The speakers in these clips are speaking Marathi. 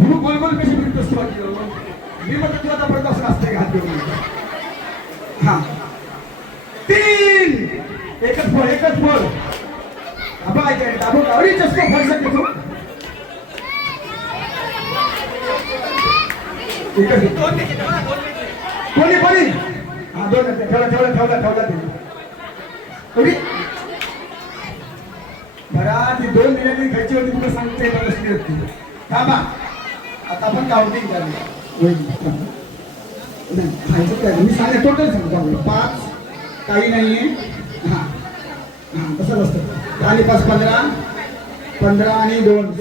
तू गोल गोल कशी फिरतोस तू बाकी मी म्हणतो तू आता पडत असं असते हात घेऊन हा 3 एकच फोड आपण ऐकाय दाबो गावडी चष्मा फोड शकते तू एकच कोणी हा दोन ठेवला कोणी बरा ती 2 मिनिटांनी खायची होती तुला सांगते बसली होती थांबा आता आपण काउंटिंग करूया खायचं काय मी सांगा टोटल सांगतो 5 काही नाहीये हा कसं बसतं आणि 5 15 आणि 2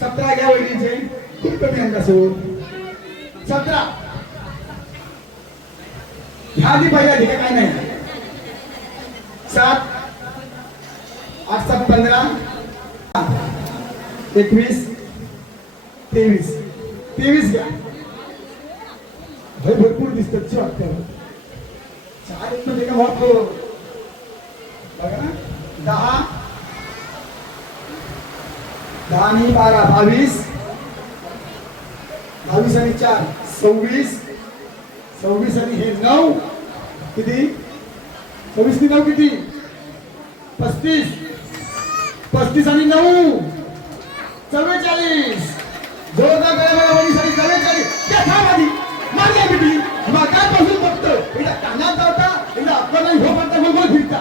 17 घ्या वहिनीचे खूप कमी अंदाज 17 ह्या आधी पहिला ठीक काय नाही 7 8 7 15 21 23 घ्या भाई भरपूर दिसतात ची वाटतं 4 एक म्हणजे का वाटतो बघा ना 10 आणि 12 22 आणि 4 26 आणि हे 9 किती 26 आणि 9 किती 35 आणि 9 44 जोरदार गळ्यामध्ये वडीसाठी 44 त्या थांब आधी मारल्या बिटी मग काय पासून बघतो एकदा कानात जाता एकदा आपण नाही हो म्हणता गोल फिरता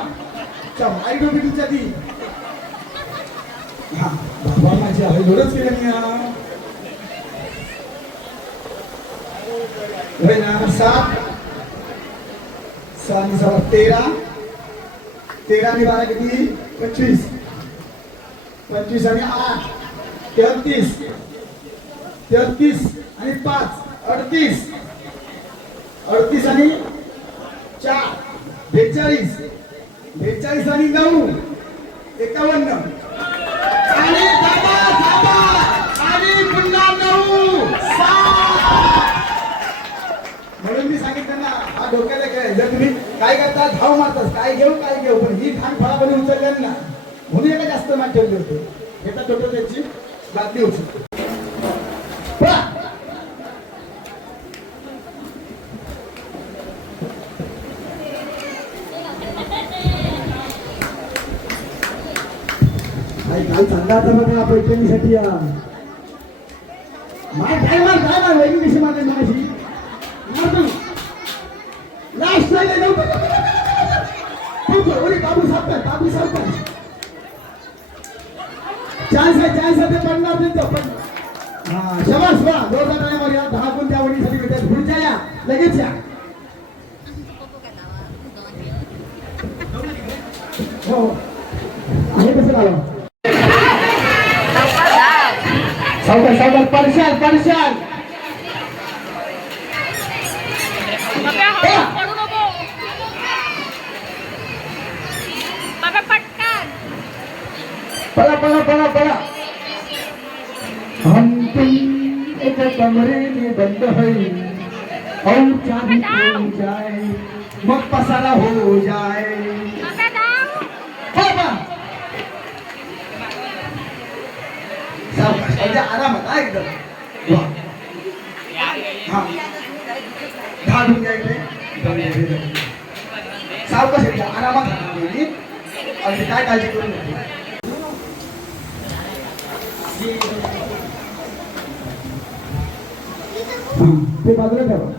च्या माईडो बिटीच्या ती हा बाबा माझी आहे एवढंच केलं मी ना 7 आणि 7 13 आणि 12 किती 25 आणि 8 33 आणि 5 38 आणि 4 42 आणि 9 51 आणि थांबा आणि पुन्हा 9 म्हणून मी सांगितलं ना हा डोक्याला काय जर तुम्ही काय करता धाव मारतास काय घेऊ पण ही ठाण फळामध्ये उचलल्यान ना म्हणून एका जास्त मान ठेवले होते हे तर टोटल त्याची बातमी होऊ शकते काल सांगा आता बघा पैठणीसाठी मार वैरी कशी मारले माझी मारतो लास्ट राहिले बाबू सापता चान्स आहे ते पडणार त्यांचं पण हा शबास वा जोरदार टाळ्या या 10 गुण त्या वडीसाठी भेटतात पुढच्या या लगेच या हो आहे कसं झालं सावधान परशाल पड़ा हम तुम एक कमरे में बंद है और चाबी खो जाए मग पसारा हो जाए आरामात एकदम घालून घ्यायचे सावकाश आरामात आणि काय काळजी करू नये ते बाजूला ठेवा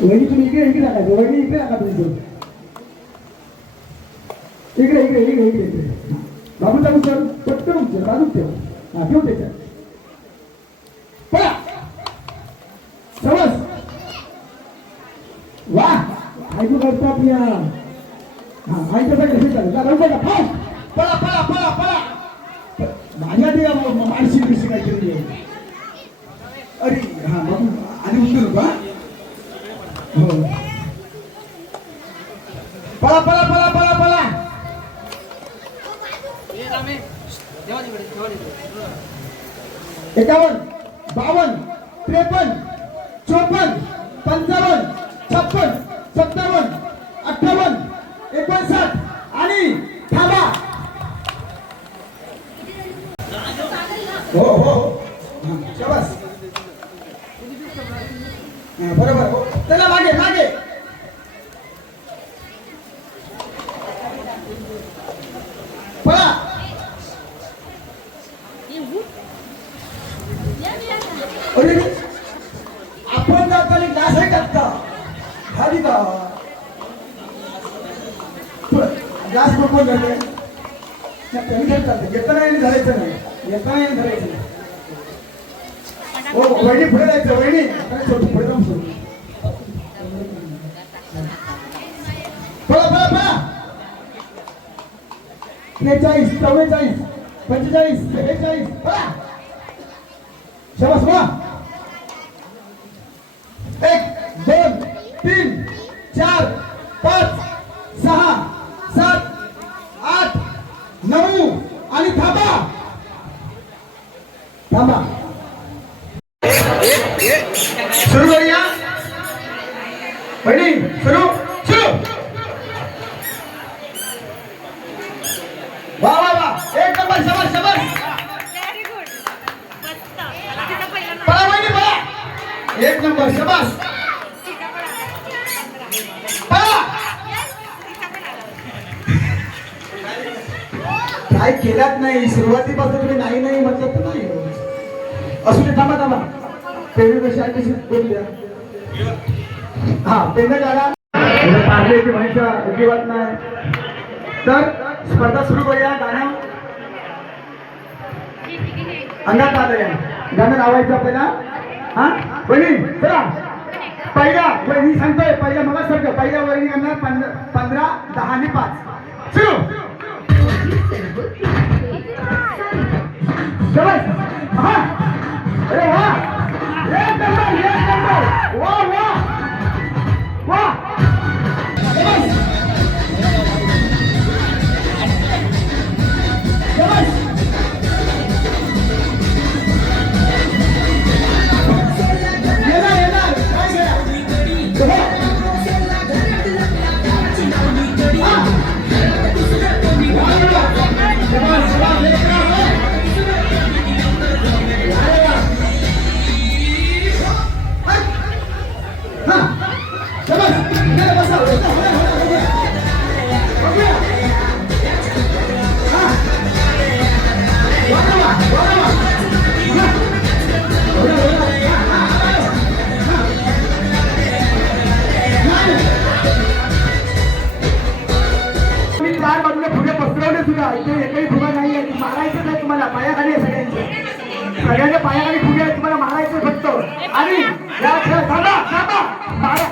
वहिनी तुम्ही इकडे टाकायचं वहिनी इकडे टाका तुम्ही इकडे बाबू चालू सर पटकन उचल बाजूच ठेवा हा ठेव त्याच्यात पळा समज वा ऐकू करतो आपल्या हा ऐकता कसे चालेल फास्ट पळा माझ्या ते मानसी कशी काहीतरी अरे हा बाबू आणि उचलू का हो पळा 51 52 53 54 55 56 57 58 59 आणि थांबा बरोबर हो. चला मागे मागे. पळा. अरे आपण जाताना ग्लास आहे का खाली का ग्लास बघून झाले येताना धरायचं नाही येताना धरायचं नाही. हो वहिनी पुढे जायचं वहिनी पुढे जाऊन सोडू. पळा पळा पळा. 43 44 45 46 पळा. शाबास वा. 1 2 3 4 5 6 7 8 9 आणि थांबा थांबा. सुरू करूया बहिणी. सुरू सुरू. वा वा वा. 1 नंबर. शाबास शाबास. Very good. मस्त. तिचा पहिला नंबर. पळा बहिणी पळा. 1 नंबर. शाबास. तिचा पण आला. पळा. तिचा पण आला. काय केलात नाही सुरुवातीपासून तुम्ही नाही नाही म्हटलं तर नाही असू दे. थांबा थांबा. पेन कशी आहे कशी बोल द्या. हा पेन काढा. पार्लेची भाषा अजिबात नाही. तर स्पर्धा सुरू करूया. गाणं अंगात आलं या गाणं लावायचं आपल्याला. हा वहिनी चला. पहिला वहिनी सांगतोय पहिला मला सारखं पहिल्या वहिनी करणार 15 10 आणि 5 सुरू. हा अरे वा. 1 नंबर 1 नंबर. वा वा वा. एकही फुगा नाही आहे. मारायचं नाही तुम्हाला. पायाखाली आहे सगळ्यांच्या सगळ्यांच्या पायाखाली फुगे आहेत. तुम्हाला मारायचं फक्त. आणि या खेळ थांबा थांबा. मारा.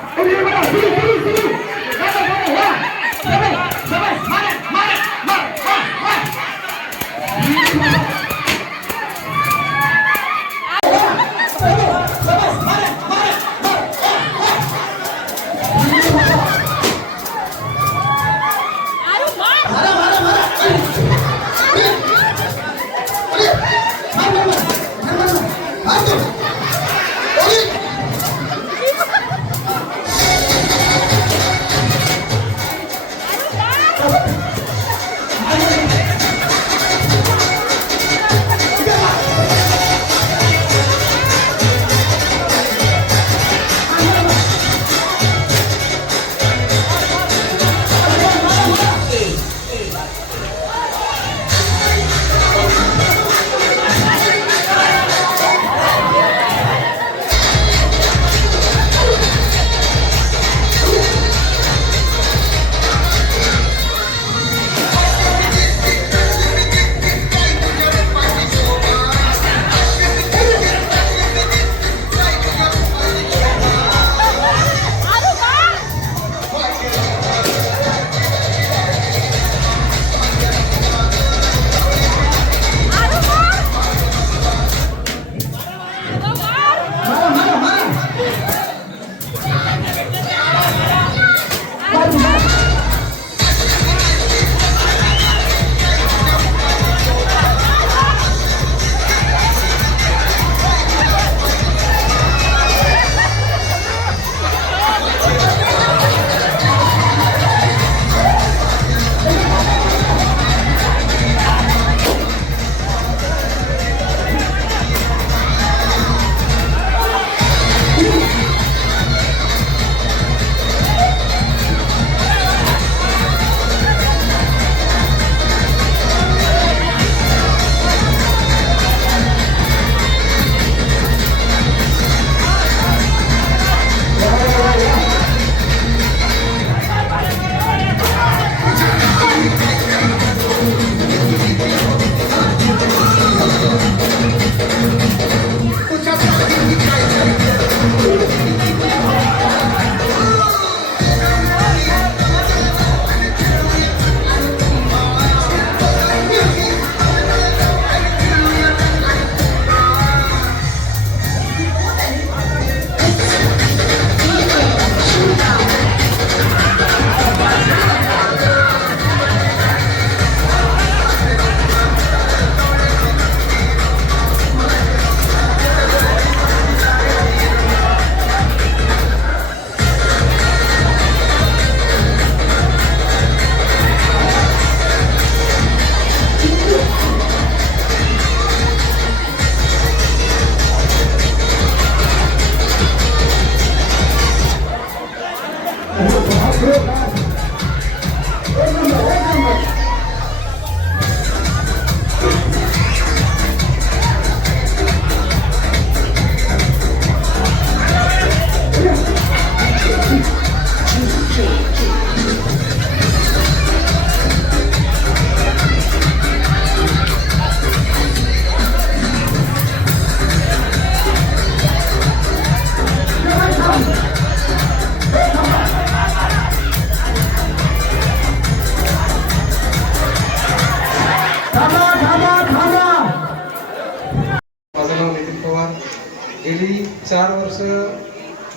गेली 4 वर्ष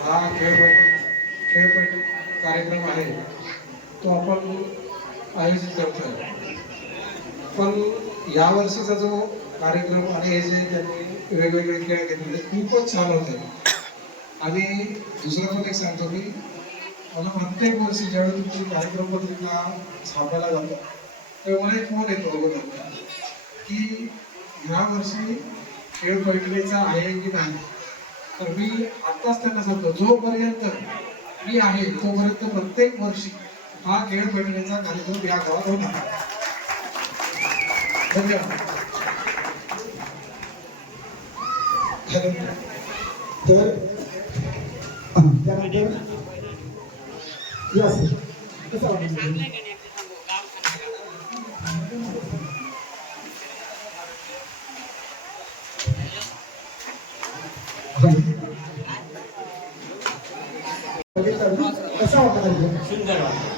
हा खेळपट्टी कार्यक्रम आहे तो आपण आयोजित करतोय. पण या वर्षीचा जो कार्यक्रम आणि हे जे त्यांनी वेगवेगळे खेळ घेतले खूपच छान होते. आणि दुसरं पण एक सांगतो मी, मला प्रत्येक वर्षी ज्यावेळी तुमची कार्यक्रम पत्रिका छापायला जातात तेव्हा मला एक फोन येतो अगोदर की ह्या वर्षी खेळ पैठणीचा आहे की नाही. तर मी आत्ताच त्यांना सांगतो, जोपर्यंत मी आहे तोपर्यंत प्रत्येक वर्षी हा खेळ पैठणीचा कार्यक्रम या गावात होणार. धन्यवाद. तर त्यानंतर यस कसं वाटतं? कसा वाटला? सुंदर वाटलं.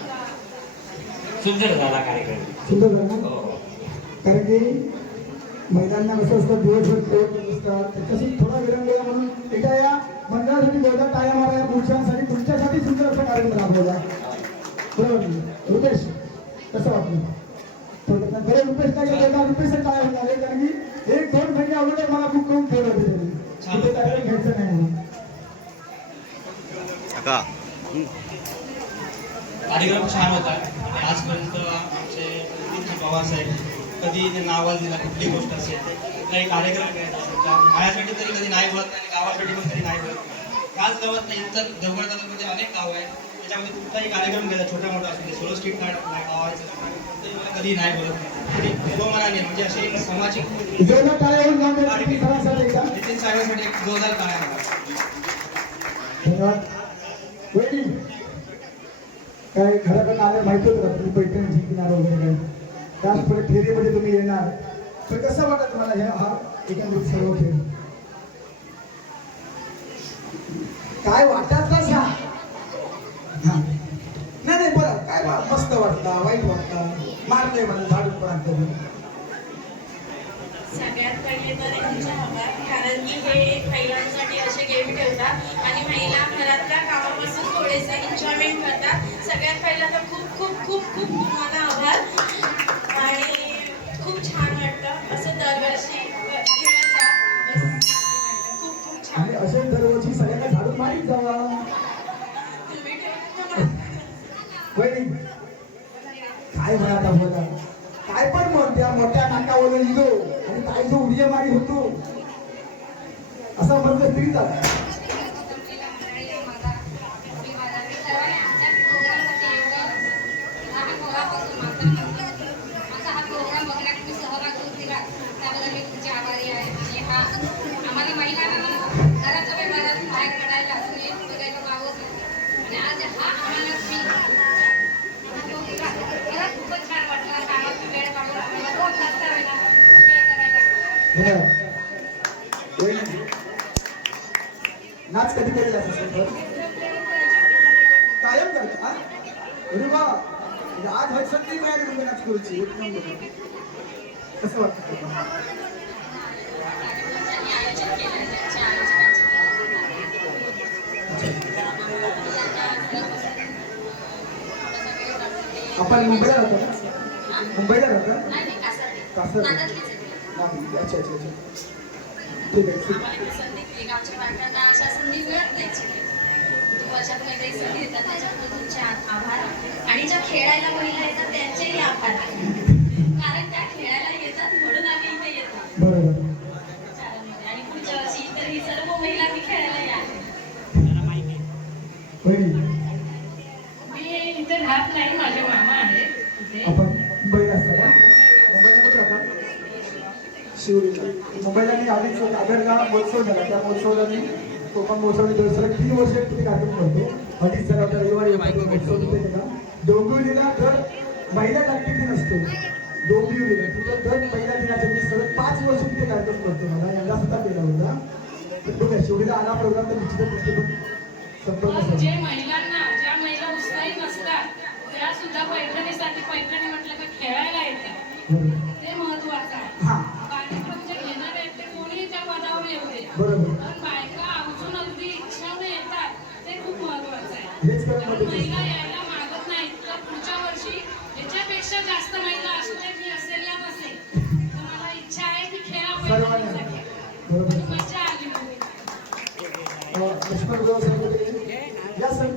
सुंदर झाला कार्यक्रम. सुंदर झाला ना? कारण की महिलांना कसं असतं दिवसभर खेळ असतात त्याच्याशी थोडा विरंगुळा म्हणून एका या मंडळासाठी जोरदार टाळ्या मारा. या पुरुषांसाठी तुमच्यासाठी सुंदर असा कार्यक्रम राबवला. बरोबर रुपेश कसं वाटलं? बरे रुपेशला गेला रुपेशला टाळ्या होणार आहे कारण की 1-2 महिने अगोदर मला बुक करून ठेवलं होते त्यांनी तिथे कार्यक्रम घ्यायचं नाही म्हणून. कार्यक्रम छान होता. आजपर्यंत आमचे नितीन पवार साहेब कधी त्यांना आवाज दिला कुठली गोष्ट असेल काही कार्यक्रम घ्यायचा असेल तर माझ्यासाठी तरी कधी नाही बोलत नाही, गावासाठी पण कधी नाही बोलत. याच गावात नाही तर देवगड तालुक्यामध्ये अनेक गाव आहेत त्याच्यामध्ये कुठलाही कार्यक्रम घ्यायचा छोटा मोठा असेल सोलो स्ट्रीट गावायचं तरी मला कधी नाही बोलत नाही. तरी मनाने म्हणजे असे एक सामाजिक जोरदार टाळ्या होऊन जाऊन द्या नितीन सरांसाठी एकदा. नितीन साहेबांसाठी एक जोरदार काय धन्यवाद. वहिनी काय घराकडे आलं माहिती होतं का तुम्ही पैठण जिंकणार वगैरे काय त्याच पुढे फेरीमध्ये तुम्ही येणार तर कसं वाटत तुम्हाला हा एकंदरीत सर्व खेळ काय वाटत का सांग? हा नाही नाही बरं काय मस्त वाटतं वाईट वाटतं मारले मला झाडून पण सगळ्यात पहिले तर यांच्या आभार कारण की हे महिलांसाठी असे गेम ठेवतात आणि महिला घरातल्या कामापासून थोडेसे एन्जॉयमेंट करतात. सगळ्यात पहिला तर खूप खूप खूप खूप तुम्हाला आभार आणि खूप छान वाटतं असं दरवर्षी घेऊन जा. खूप खूप छान. आणि असे दरवर्षी सगळ्यांना झाडून मारीत जावा. तुम्ही ठेवलं वहिनी काय म्हणा बोला काय पण मग त्या मोठ्या नाकावर इलो आणि काय जो उडी मारी होतो असा वर्ग स्त्रीचा आम्हाला महिलांना घराच्या व्यवहारात बाहेर पडायला असणे बघायला मागवत आणि आज हा आम्हाला खूपच छान वाटलं. कामाची वेळ काढून आपल्याला 2 तास का होईना खेळ करायला. नाच कधी करेल कायम करता अरे वा आज हय संधी मिळाली म्हणजे नाच करूची एक नंबर. कसं वाटतं आयोजन केलं त्यांच्या आपण मुंबईला राहतो ना? मुंबईला राहतो नाही कासर नादातलीच आहे. अच्छा अच्छा अच्छा ठीक आहे ठीक आम्हाला संधी दिली. आमच्या बायकांना अशा संधी मिळत नाही. वर्षातून एकदा एक संधी देतात त्याच्याबद्दल तुमचे आभार आणि ज्या खेळायला महिला येतात त्यांचेही आभार कारण त्या खेळायला येतात म्हणून आम्ही इथे येतो बरोबर. आणि पुढच्या वर्षी तर ही सर्व महिलांनी खेळायला या. वहिनी मी इथे राहत नाही, माझे मामा आहे इथे. आपण मुंबईला असता का? मुंबईला कुठे राहता? शिवरीला. मुंबईला मी आधीच कागडला महोत्सव झाला त्या महोत्सवाला मी कोकण महोत्सव दसरा 3 वर्ष तिथे कार्यक्रम करतो. अडीच जर आता रविवारी महोत्सव तिथे केला. डोंबिवलीला दर महिला जागतिक दिन असतो. डोंबिवलीला तिथं दर महिला दिनाच्या मी सलग 5 वर्ष तिथे कार्यक्रम करतो. मला यंदा सुद्धा केला होता. तर बघा शिवरीला आला प्रोग्राम तर निश्चितच तिथे पण संपर्क पण साधा. जे महिलांना ज्या महिला उत्साही नसतात त्या सुद्धा पैठणीसाठी पैठणी म्हटलं का खेळायला येतात बरोबर. ते महत्वाचं आहे. हा बाकी म्हणजे घेणारे ते कोणीही त्या पदावर येऊ दे बरोबर. पण बायका सर्वांनी बरोबर. मजा आली तुम्ही. लक्ष्मण गुरव वगैरे या सर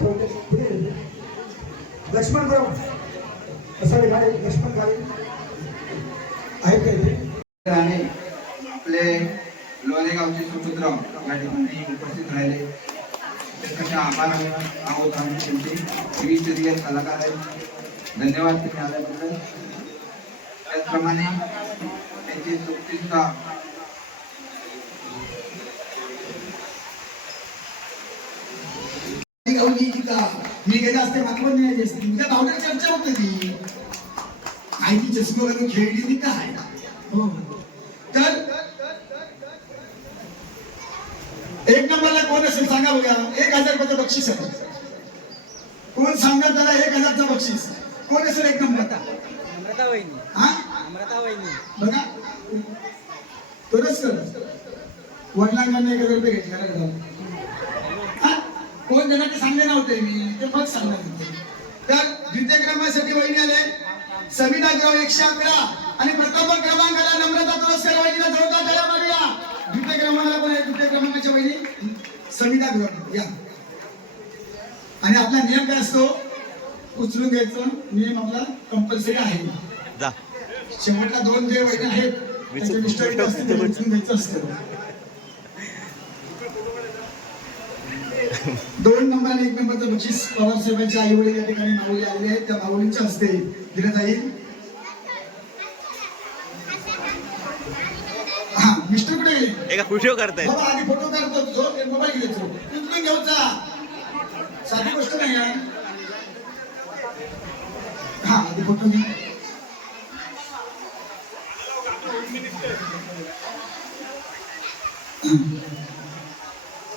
थोडे पुढे. लक्ष्मण गुरव असं गाडी लक्ष्मण गाडी आहे का इथे? आणि आपले लोणेगावचे सुपुत्र या ठिकाणी उपस्थित राहिले त्यासाठी आभार आहोत आम्ही त्यांचे टीव्ही सिरियल कलाकार आहेत. धन्यवाद तुम्ही आल्याबद्दल. त्याचप्रमाणे त्यांची सुटका मी गेले असते मात्र नाही असते त्या भावनेवर चर्चा होते ती आईची चष्मा वगैरे खेळली ती काय हो. तर एक नंबरला कोण असेल सांगा बघा. 1000 रुपयाचं बक्षीस आहे. कोण सांगा त्याला 1000चं बक्षीस कोण असेल एक नंबर? अमृता वहिनी. हा अमृता वहिनी. बघा तरच कर वडिलांना 1000 रुपये घेतला. कोण त्यांना ते सांगले नव्हते मी ते मग सांगणार होते. तर द्वितीय क्रमांकासाठी वहिनी आले सविता ग्रह 111 आणि प्रथम क्रमांकाला नम्रता पुरस्कार वहिनीला जोरदार टाळ्या मारूया. द्वितीय क्रमांकाला कोण आहे? द्वितीय क्रमांकाच्या वहिनी सविता ग्रह या. आणि आपला नियम काय असतो? उचलून घ्यायचा नियम आपला कंपल्सरी आहे. शेवटला 2 जे वहिनी आहेत त्यांचे मिस्टर उचलून घ्यायचं असतं. 2 नंबर आणि 1 नंबरचं बक्षीस पवार साहेबांच्या आई वडील या ठिकाणी माऊली आलेले आहेत. त्या माऊलींच्या हस्ते दिलं जाईल. हा मिस्टर कुठे गेले? एका व्हिडिओ करताय. बाबा आधी फोटो काढतो जो मोबाईल घ्यायचो उचलून घ्यायचा साधी गोष्ट नाही आहे. हा आधी फोटो घे.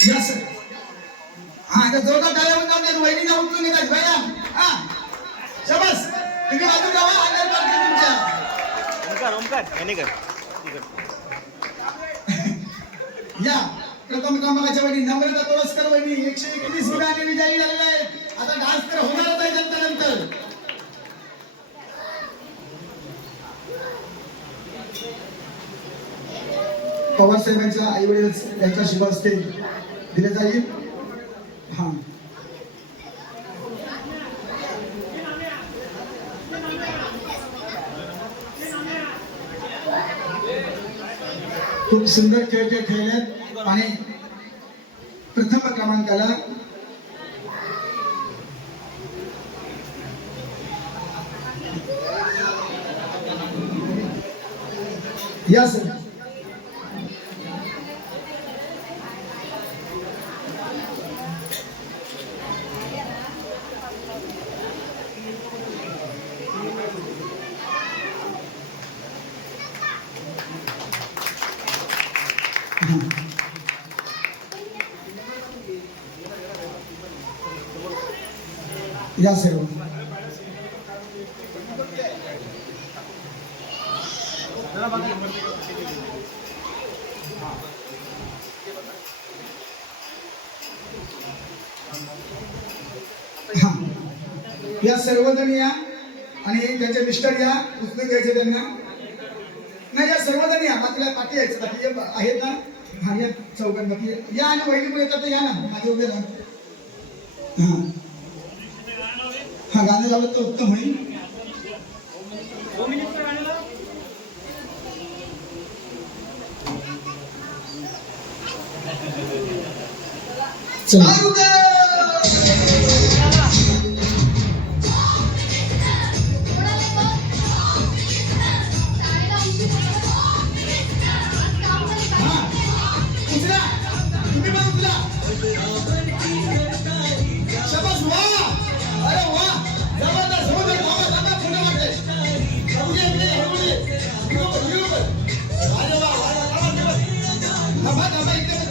या सर. हा आता जोरदार टाळ्या होऊन जाऊ दे. वहिनीला उचलून घेतात भैया. हा शाबास. तुम्ही बाजू जावा. आनंद वाटतो तुमच्या. ओमकार याने कर. या प्रथम क्रमांकाच्या वहिनी नम्रता पुरस्कार वहिनी 121 गुणांनी विजयी झालेला आहे. आता डान्स तर होणारच आहे नंतर. पवार साहेबांच्या आई वडील यांच्या शुभ हस्ते दिले जाईल. हा खूप सुंदर खेळ खेळलेत आणि प्रथम क्रमांकाला या सर. या सर्व या सर्वजण या आणि त्यांचे मिस्टर या उचलून घ्यायचे त्यांना. नाही या सर्वजण या बाकीला पाठी यायचं बाकी आहेत ना. हा या चौघां बाकी या आणि वहिनी पण येतात या ना माझे उभे राहा. हा हा गाणं लावलं तर उत्तम होईल. चला थांबा थांबा इथे